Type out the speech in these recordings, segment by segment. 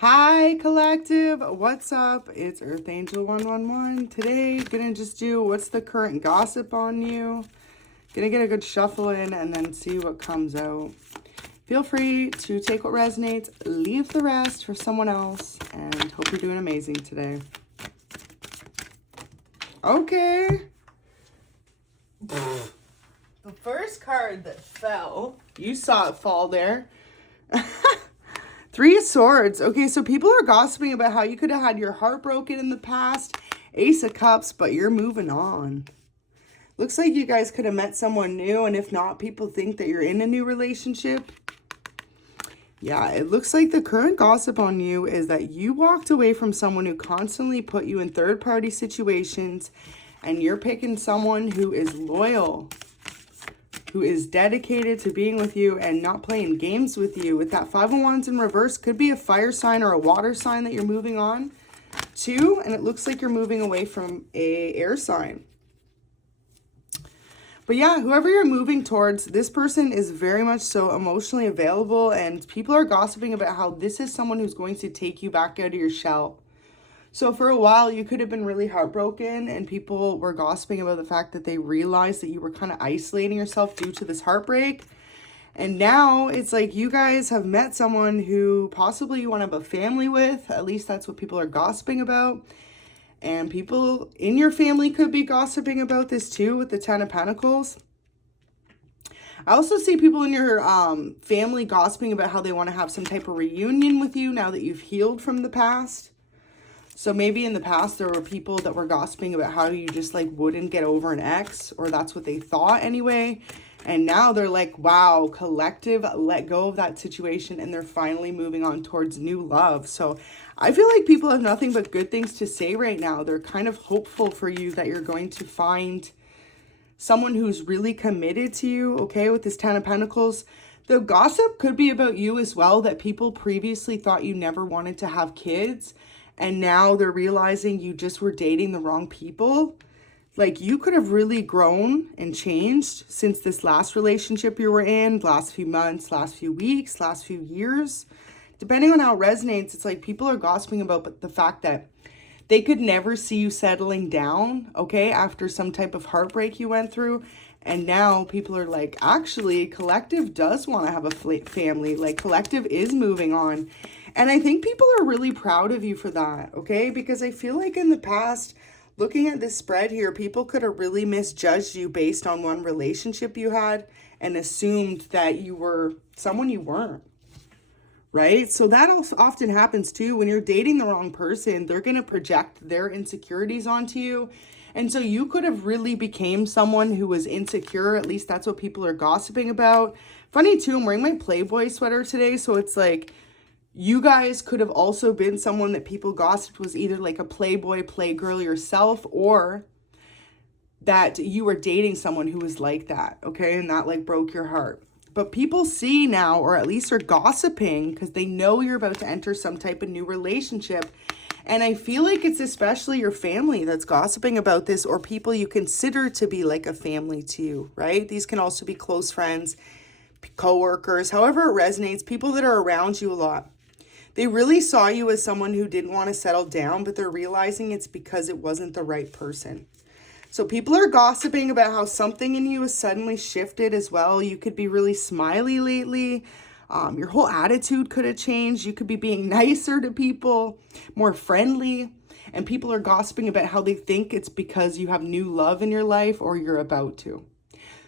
Hi collective, what's up? It's Earth Angel 111. Today gonna just do what's the current gossip on you. Gonna get a good shuffle in and then see what comes out. Feel free to take what resonates, leave the rest for someone else, and hope you're doing amazing today. Okay. The first card that fell, you saw it fall there. Three of Swords. Okay, so people are gossiping about how you could have had your heart broken in the past. Ace of Cups, but you're moving on. Looks like you guys could have met someone new, and if not, people think that you're in a new relationship. Yeah, it looks like the current gossip on you is that you walked away from someone who constantly put you in third-party situations, and you're picking someone who is loyal, who is dedicated to being with you and not playing games with you. With that Five of Wands in reverse, could be a fire sign or a water sign that you're moving on to, and it looks like you're moving away from a air sign. But yeah, whoever you're moving towards, this person is very much so emotionally available, and people are gossiping about how this is someone who's going to take you back out of your shell. So for a while, you could have been really heartbroken, and people were gossiping about the fact that they realized that you were kind of isolating yourself due to this heartbreak. And now it's like you guys have met someone who possibly you want to have a family with. At least that's what people are gossiping about. And people in your family could be gossiping about this too with the Ten of Pentacles. I also see people in your family gossiping about how they want to have some type of reunion with you now that you've healed from the past. So maybe in the past there were people that were gossiping about how you just like wouldn't get over an ex, or that's what they thought anyway. And now they're like, wow, collective, let go of that situation, and they're finally moving on towards new love. So I feel like people have nothing but good things to say right now. They're kind of hopeful for you that you're going to find someone who's really committed to you, okay, with this Ten of Pentacles. The gossip could be about you as well, that people previously thought you never wanted to have kids, and now they're realizing you just were dating the wrong people. Like, you could have really grown and changed since this last relationship you were in, last few months, last few weeks, last few years. Depending on how it resonates, it's like people are gossiping about the fact that they could never see you settling down, okay, after some type of heartbreak you went through. And now people are like, actually, collective does want to have a family. Like, collective is moving on. And I think people are really proud of you for that, okay? Because I feel like in the past, looking at this spread here, people could have really misjudged you based on one relationship you had and assumed that you were someone you weren't, right? So that also often happens too. When you're dating the wrong person, they're going to project their insecurities onto you. And so you could have really became someone who was insecure. At least that's what people are gossiping about. Funny too, I'm wearing my Playboy sweater today. So it's like, you guys could have also been someone that people gossiped was either like a playboy, playgirl yourself, or that you were dating someone who was like that, okay? And that like broke your heart. But people see now, or at least are gossiping because they know you're about to enter some type of new relationship. And I feel like it's especially your family that's gossiping about this, or people you consider to be like a family to you, right? These can also be close friends, co-workers, however it resonates, people that are around you a lot. They really saw you as someone who didn't want to settle down, but they're realizing it's because it wasn't the right person. So people are gossiping about how something in you has suddenly shifted as well. You could be really smiley lately. Your whole attitude could have changed. You could be being nicer to people, more friendly. And people are gossiping about how they think it's because you have new love in your life or you're about to.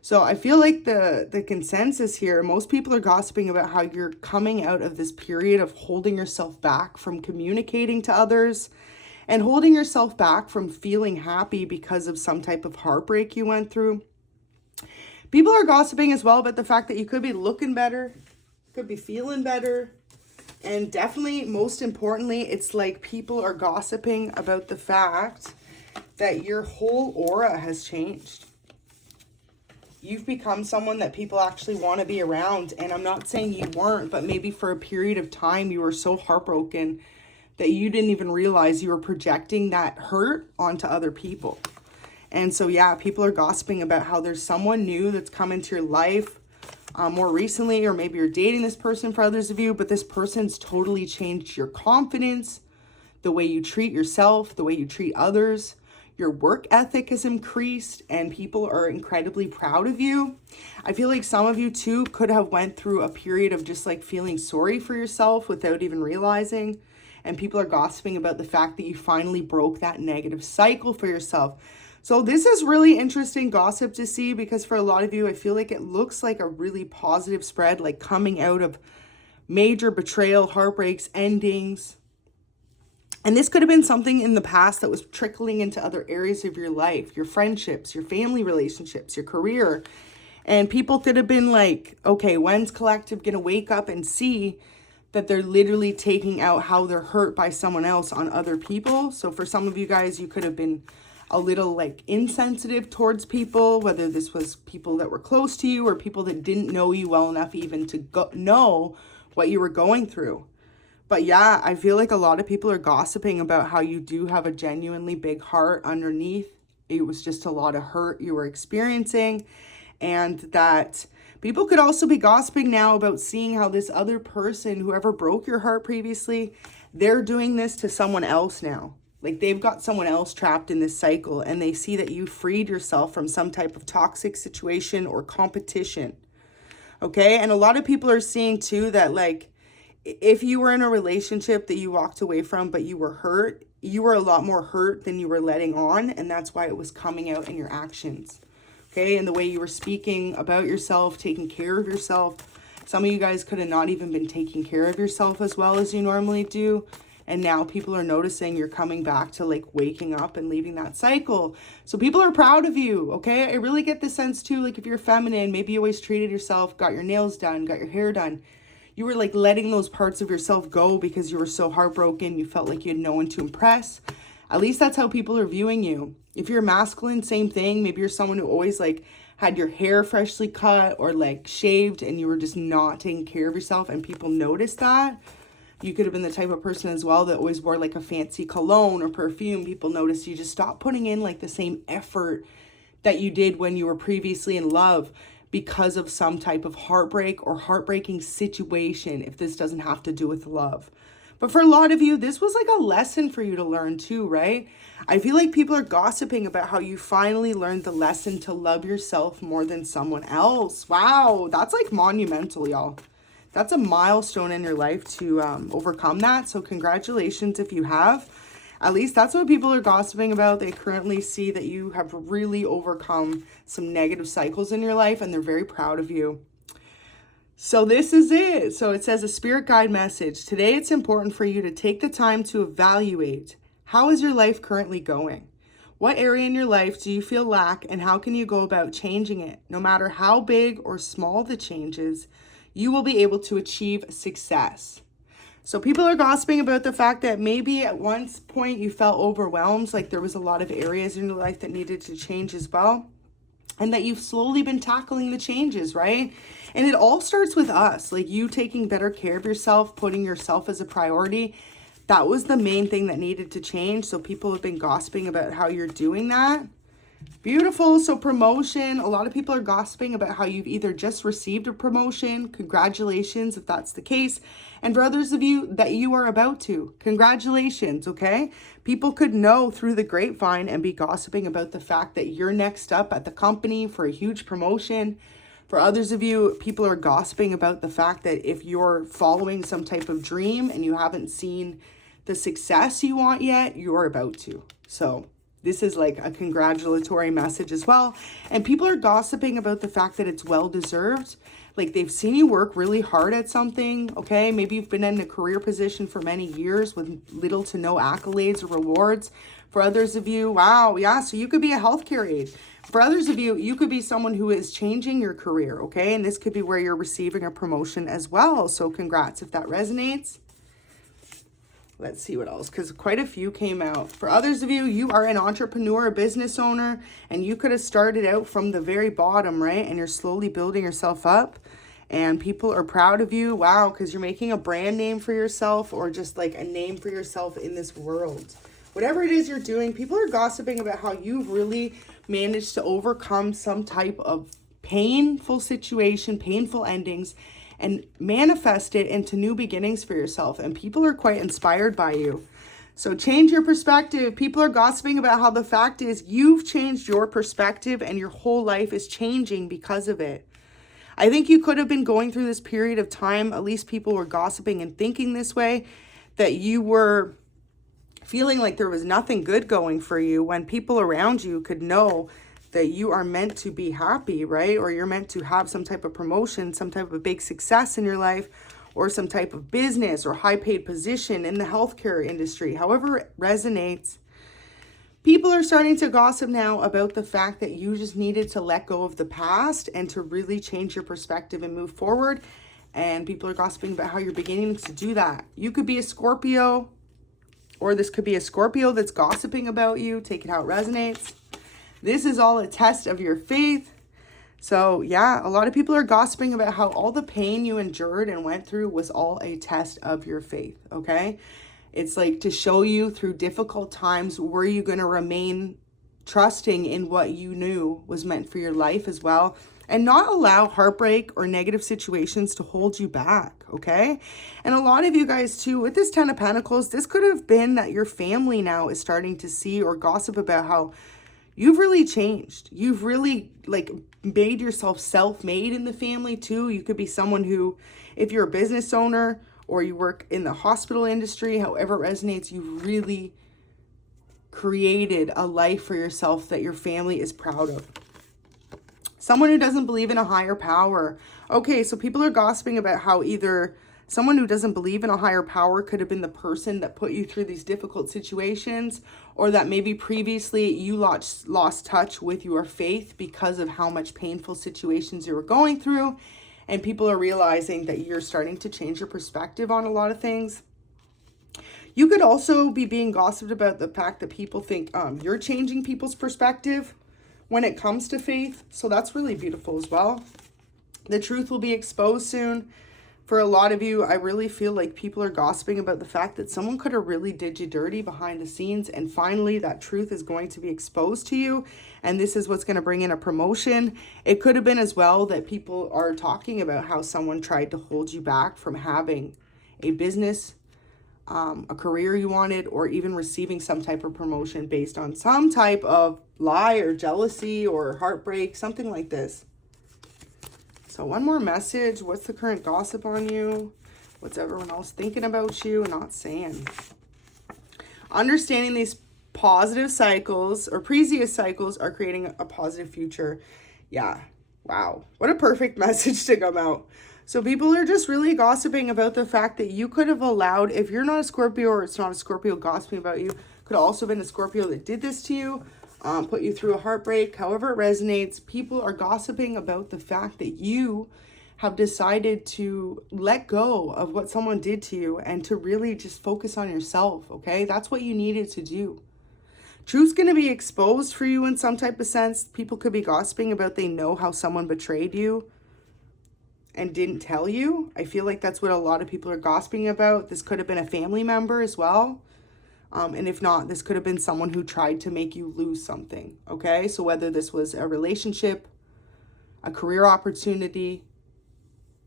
So I feel like the consensus here, most people are gossiping about how you're coming out of this period of holding yourself back from communicating to others and holding yourself back from feeling happy because of some type of heartbreak you went through. People are gossiping as well about the fact that you could be looking better, could be feeling better. And definitely, most importantly, it's like people are gossiping about the fact that your whole aura has changed. You've become someone that people actually want to be around. And I'm not saying you weren't, but maybe for a period of time you were so heartbroken that you didn't even realize you were projecting that hurt onto other people. And so, yeah, people are gossiping about how there's someone new that's come into your life, more recently, or maybe you're dating this person for others of you, but this person's totally changed your confidence, the way you treat yourself, the way you treat others. Your work ethic has increased and people are incredibly proud of you. I feel like some of you too could have went through a period of just like feeling sorry for yourself without even realizing. And people are gossiping about the fact that you finally broke that negative cycle for yourself. So this is really interesting gossip to see, because for a lot of you, I feel like it looks like a really positive spread, like coming out of major betrayal, heartbreaks, endings. And this could have been something in the past that was trickling into other areas of your life, your friendships, your family relationships, your career. And people could have been like, okay, when's collective going to wake up and see that they're literally taking out how they're hurt by someone else on other people? So for some of you guys, you could have been a little like insensitive towards people, whether this was people that were close to you or people that didn't know you well enough even to know what you were going through. But yeah, I feel like a lot of people are gossiping about how you do have a genuinely big heart underneath. It was just a lot of hurt you were experiencing, and that people could also be gossiping now about seeing how this other person, whoever broke your heart previously, they're doing this to someone else now. Like they've got someone else trapped in this cycle, and they see that you freed yourself from some type of toxic situation or competition. Okay. And a lot of people are seeing too that like, if you were in a relationship that you walked away from, but you were hurt, you were a lot more hurt than you were letting on. And that's why it was coming out in your actions. Okay. And the way you were speaking about yourself, taking care of yourself. Some of you guys could have not even been taking care of yourself as well as you normally do. And now people are noticing you're coming back to like waking up and leaving that cycle. So people are proud of you. Okay. I really get this sense too. Like if you're feminine, maybe you always treated yourself, got your nails done, got your hair done. You were like letting those parts of yourself go because you were so heartbroken. You felt like you had no one to impress. At least that's how people are viewing you. If you're masculine, same thing. Maybe you're someone who always like had your hair freshly cut or like shaved and you were just not taking care of yourself and people noticed that. You could have been the type of person as well that always wore like a fancy cologne or perfume. People noticed you just stopped putting in like the same effort that you did when you were previously in love, because of some type of heartbreak or heartbreaking situation, if this doesn't have to do with love. But for a lot of you, this was like a lesson for you to learn too, right? I feel like people are gossiping about how you finally learned the lesson to love yourself more than someone else. Wow, that's like monumental, y'all. That's a milestone in your life to overcome that. So congratulations if you have. At least that's what people are gossiping about. They currently see that you have really overcome some negative cycles in your life and they're very proud of you. So this is it. So it says a spirit guide message. Today it's important for you to take the time to evaluate, how is your life currently going? What area in your life do you feel lack and how can you go about changing it? No matter how big or small the changes, you will be able to achieve success. So people are gossiping about the fact that maybe at one point you felt overwhelmed, like there was a lot of areas in your life that needed to change as well, and that you've slowly been tackling the changes, right? And it all starts with us, like you taking better care of yourself, putting yourself as a priority. That was the main thing that needed to change. So people have been gossiping about how you're doing that. Beautiful. So promotion, a lot of people are gossiping about how you've either just received a promotion. Congratulations if that's the case. And for others of you that you are about to, congratulations, okay? People could know through the grapevine and be gossiping about the fact that you're next up at the company for a huge promotion. For others of you, people are gossiping about the fact that if you're following some type of dream and you haven't seen the success you want yet, you're about to. So this is like a congratulatory message as well. And people are gossiping about the fact that it's well-deserved. Like they've seen you work really hard at something, okay? Maybe you've been in a career position for many years with little to no accolades or rewards. For others of you, wow, yeah, so you could be a healthcare aide. For others of you, you could be someone who is changing your career, okay? And this could be where you're receiving a promotion as well. So congrats if that resonates. Let's see what else, because quite a few came out. For others of you, you are an entrepreneur, a business owner, and you could have started out from the very bottom, right? And you're slowly building yourself up, and people are proud of you. Wow, because you're making a brand name for yourself or just like a name for yourself in this world. Whatever it is you're doing, people are gossiping about how you've really managed to overcome some type of painful situation, painful endings, and manifest it into new beginnings for yourself. And people are quite inspired by you. So change your perspective. People are gossiping about how the fact is you've changed your perspective and your whole life is changing because of it. I think you could have been going through this period of time, at least people were gossiping and thinking this way, that you were feeling like there was nothing good going for you, when people around you could know that you are meant to be happy, right? Or you're meant to have some type of promotion, some type of big success in your life, or some type of business or high paid position in the healthcare industry, however it resonates. People are starting to gossip now about the fact that you just needed to let go of the past and to really change your perspective and move forward. And people are gossiping about how you're beginning to do that. You could be a Scorpio, or this could be a Scorpio that's gossiping about you. Take it how it resonates. This is all a test of your faith. So yeah, a lot of people are gossiping about how all the pain you endured and went through was all a test of your faith, okay? It's like to show you through difficult times, were you going to remain trusting in what you knew was meant for your life as well, and not allow heartbreak or negative situations to hold you back, okay? And a lot of you guys too, with this 10 of Pentacles, this could have been that your family now is starting to see or gossip about how you've really changed. You've really like made yourself self-made in the family too. You could be someone who, if you're a business owner or you work in the hospital industry, however it resonates, you've really created a life for yourself that your family is proud of. Someone who doesn't believe in a higher power. Okay, so people are gossiping about how either someone who doesn't believe in a higher power could have been the person that put you through these difficult situations, or that maybe previously you lost touch with your faith because of how much painful situations you were going through, and people are realizing that you're starting to change your perspective on a lot of things. You could also be being gossiped about the fact that people think you're changing people's perspective when it comes to faith. So that's really beautiful as well. The truth will be exposed soon. For a lot of you, I really feel like people are gossiping about the fact that someone could have really did you dirty behind the scenes. And finally, that truth is going to be exposed to you. And this is what's going to bring in a promotion. It could have been as well that people are talking about how someone tried to hold you back from having a business, a career you wanted, or even receiving some type of promotion based on some type of lie or jealousy or heartbreak, something like this. So one more message. What's the current gossip on you? What's everyone else thinking about you and not saying? Understanding these positive cycles or previous cycles are creating a positive future. Yeah. Wow. What a perfect message to come out. So people are just really gossiping about the fact that you could have allowed, if you're not a Scorpio or it's not a Scorpio gossiping about you, could have also been a Scorpio that did this to you. Put you through a heartbreak, however it resonates. People are gossiping about the fact that you have decided to let go of what someone did to you and to really just focus on yourself, okay? That's what you needed to do. Truth's going to be exposed for you in some type of sense. People could be gossiping about they know how someone betrayed you and didn't tell you. I feel like that's what a lot of people are gossiping about. This could have been a family member as well. And if not, this could have been someone who tried to make you lose something, okay? So whether this was a relationship, a career opportunity,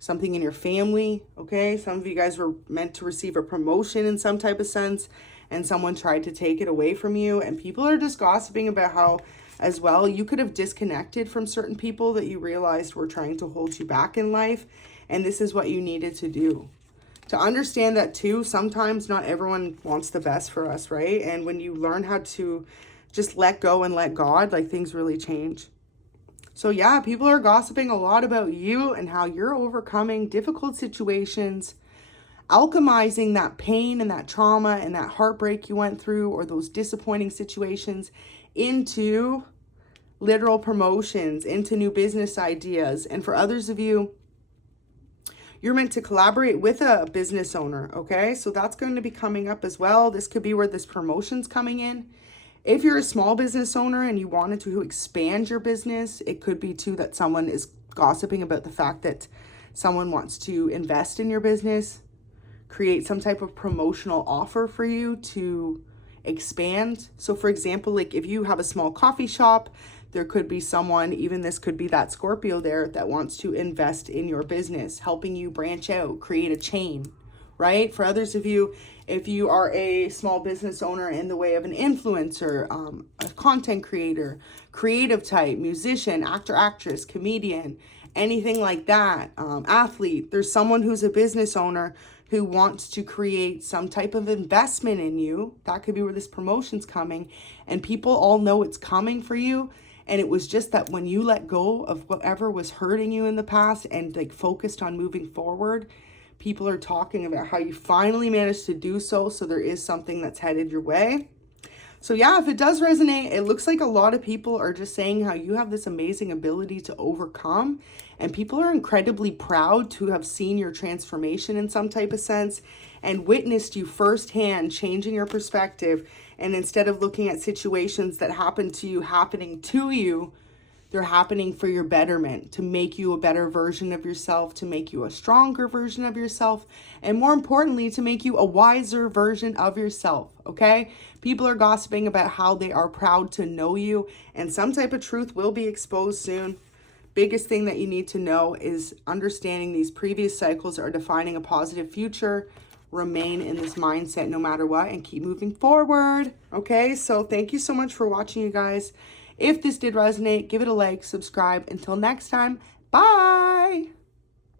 something in your family, okay? Some of you guys were meant to receive a promotion in some type of sense, and someone tried to take it away from you. And people are just gossiping about how, as well, you could have disconnected from certain people that you realized were trying to hold you back in life. And this is what you needed to do. To understand that too, sometimes not everyone wants the best for us, right? And when you learn how to just let go and let God, like things really change. So yeah, people are gossiping a lot about you and how you're overcoming difficult situations, alchemizing that pain and that trauma and that heartbreak you went through, or those disappointing situations, into literal promotions, into new business ideas. And for others of you, you're meant to collaborate with a business owner, okay? So that's going to be coming up as well. This could be where this promotion's coming in. If you're a small business owner and you wanted to expand your business, it could be too that someone is gossiping about the fact that someone wants to invest in your business, create some type of promotional offer for you to expand. So for example, like if you have a small coffee shop, There could be someone, even this could be that Scorpio there, that wants to invest in your business, helping you branch out, create a chain, right? For others of you, if you are a small business owner in the way of an influencer, a content creator, creative type, musician, actor, actress, comedian, anything like that, athlete, there's someone who's a business owner who wants to create some type of investment in you. That could be where this promotion's coming, and people all know it's coming for you. And it was just that when you let go of whatever was hurting you in the past and like focused on moving forward, people are talking about how you finally managed to do so. So there is something that's headed your way. So yeah, if it does resonate, it looks like a lot of people are just saying how you have this amazing ability to overcome, and people are incredibly proud to have seen your transformation in some type of sense and witnessed you firsthand changing your perspective. And instead of looking at situations that happen to you happening to you, they're happening for your betterment, to make you a better version of yourself, to make you a stronger version of yourself, and more importantly, to make you a wiser version of yourself, okay? People are gossiping about how they are proud to know you, and some type of truth will be exposed soon. Biggest thing that you need to know is understanding these previous cycles are defining a positive future. Remain in this mindset no matter what and keep moving forward, okay? So thank you so much for watching, you guys. If this did resonate, give it a like, subscribe. Until next time, bye!